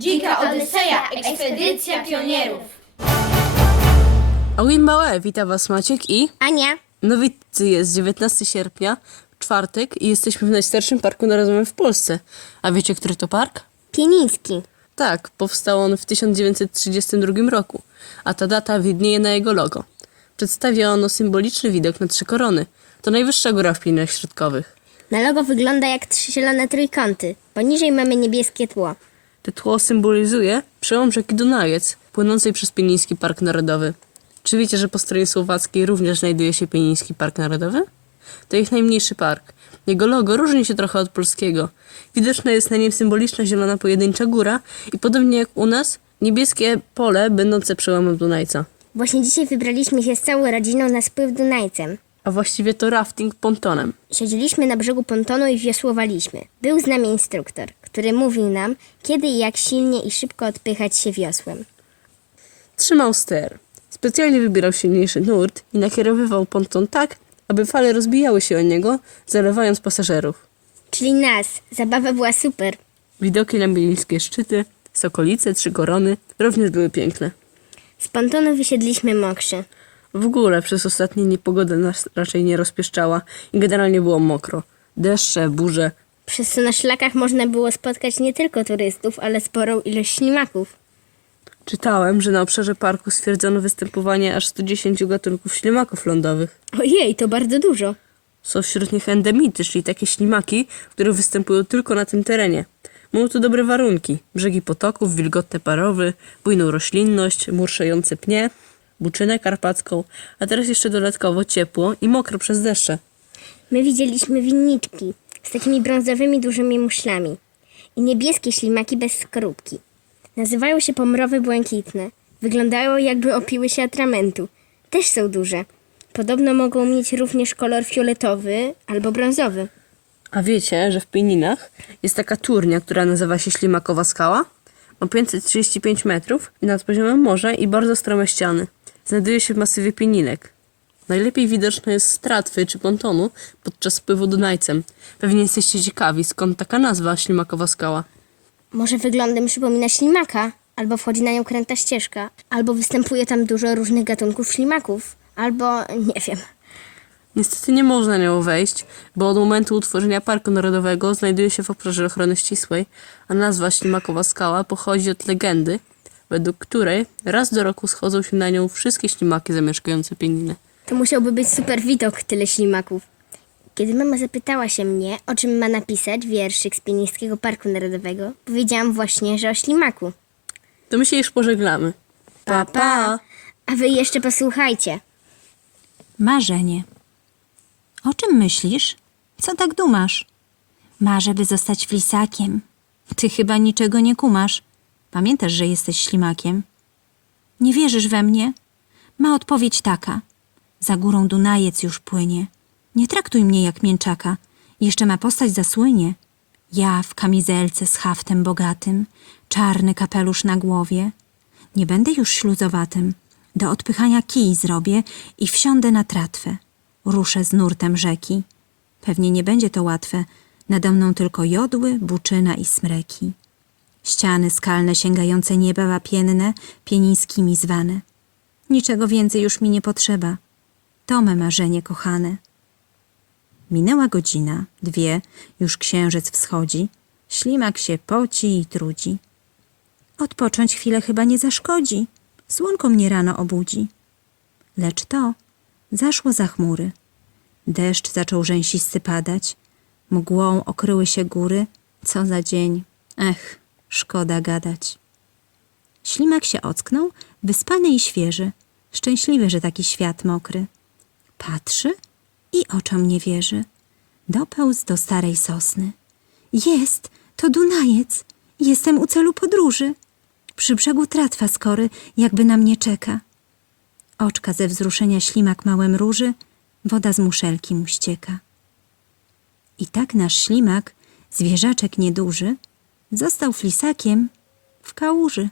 Dzika Odyseja, ekspedycja pionierów. Oi małe, witam was Maciek i Ania, nowicy jest 19 sierpnia, czwartek i jesteśmy w najstarszym parku narodowym w Polsce. A wiecie, który to park? Pieniński. Tak, powstał on w 1932 roku, a ta data widnieje na jego logo. Przedstawia ono symboliczny widok na trzy korony. To najwyższa góra w Pieniach Środkowych. Na logo wygląda jak trzy zielone trójkąty. Poniżej mamy niebieskie tło. To tło symbolizuje przełom rzeki Dunajec, płynącej przez Pieniński Park Narodowy. Czy wiecie, że po stronie słowackiej również znajduje się Pieniński Park Narodowy? To ich najmniejszy park. Jego logo różni się trochę od polskiego. Widoczna jest na nim symboliczna zielona pojedyncza góra i podobnie jak u nas, niebieskie pole będące przełomem Dunajca. Właśnie dzisiaj wybraliśmy się z całą rodziną na spływ Dunajcem. A właściwie to rafting pontonem. Siedzieliśmy na brzegu pontonu i wiosłowaliśmy. Był z nami instruktor, który mówił nam, kiedy i jak silnie i szybko odpychać się wiosłem. Trzymał ster. Specjalnie wybierał silniejszy nurt i nakierowywał ponton tak, aby fale rozbijały się o niego, zalewając pasażerów. Czyli nas. Zabawa była super. Widoki na miejskie szczyty, sokolice, trzy korony również były piękne. Z pontonu wysiedliśmy mokrzy. W ogóle przez ostatnie dni pogoda nas raczej nie rozpieszczała i generalnie było mokro. Deszcze, burze. Przez co na szlakach można było spotkać nie tylko turystów, ale sporą ilość ślimaków. Czytałem, że na obszarze parku stwierdzono występowanie aż 110 gatunków ślimaków lądowych. Ojej, to bardzo dużo. Są wśród nich endemity, czyli takie ślimaki, które występują tylko na tym terenie. Mają tu dobre warunki. Brzegi potoków, wilgotne parowy, bujną roślinność, murszejące pnie, buczynę karpacką, a teraz jeszcze dodatkowo ciepło i mokro przez deszcze. My widzieliśmy winniczki z takimi brązowymi dużymi muszlami i niebieskie ślimaki bez skorupki. Nazywają się pomrowy błękitne. Wyglądają jakby opiły się atramentu. Też są duże. Podobno mogą mieć również kolor fioletowy albo brązowy. A wiecie, że w Pieninach jest taka turnia, która nazywa się Ślimakowa Skała? Ma 535 metrów nad poziomem morza i bardzo strome ściany. Znajduje się w masywie Pieninek. Najlepiej widoczne jest z tratwy czy pontonu podczas spływu Dunajcem. Pewnie jesteście ciekawi, skąd taka nazwa Ślimakowa Skała. Może wyglądem przypomina ślimaka, albo wchodzi na nią kręta ścieżka, albo występuje tam dużo różnych gatunków ślimaków, albo nie wiem. Niestety nie można na nią wejść, bo od momentu utworzenia Parku Narodowego znajduje się w obszarze ochrony ścisłej, a nazwa Ślimakowa Skała pochodzi od legendy, według której raz do roku schodzą się na nią wszystkie ślimaki zamieszkujące Pieniny. To musiałby być super widok, tyle ślimaków. Kiedy mama zapytała się mnie, o czym ma napisać wierszyk z Pienińskiego Parku Narodowego, powiedziałam właśnie, że o ślimaku. To my się już pożegnamy. Pa, pa! A wy jeszcze posłuchajcie. Marzenie. O czym myślisz? Co tak dumasz? Marzę, by zostać flisakiem. Ty chyba niczego nie kumasz. Pamiętasz, że jesteś ślimakiem? Nie wierzysz we mnie? Ma odpowiedź taka. Za górą Dunajec już płynie. Nie traktuj mnie jak mięczaka. Jeszcze ma postać zasłynie. Ja w kamizelce z haftem bogatym, czarny kapelusz na głowie. Nie będę już śluzowatym. Do odpychania kij zrobię i wsiądę na tratwę. Ruszę z nurtem rzeki. Pewnie nie będzie to łatwe. Nade mną tylko jodły, buczyna i smreki. Ściany skalne sięgające nieba wapienne, pienińskimi zwane. Niczego więcej już mi nie potrzeba. To me marzenie kochane. Minęła godzina, dwie, już księżyc wschodzi. Ślimak się poci i trudzi. Odpocząć chwilę chyba nie zaszkodzi. Słonko mnie rano obudzi. Lecz to zaszło za chmury. Deszcz zaczął rzęsisty padać. Mgłą okryły się góry. Co za dzień. Ech, szkoda gadać. Ślimak się ocknął, wyspany i świeży. Szczęśliwy, że taki świat mokry. Patrzy i oczom nie wierzy. Dopełzł do starej sosny. Jest, to Dunajec. Jestem u celu podróży. Przy brzegu tratwa skory, jakby na mnie czeka. Oczka ze wzruszenia ślimak małe mruży, woda z muszelki mu ścieka. I tak nasz ślimak, zwierzaczek nieduży, został flisakiem w kałuży.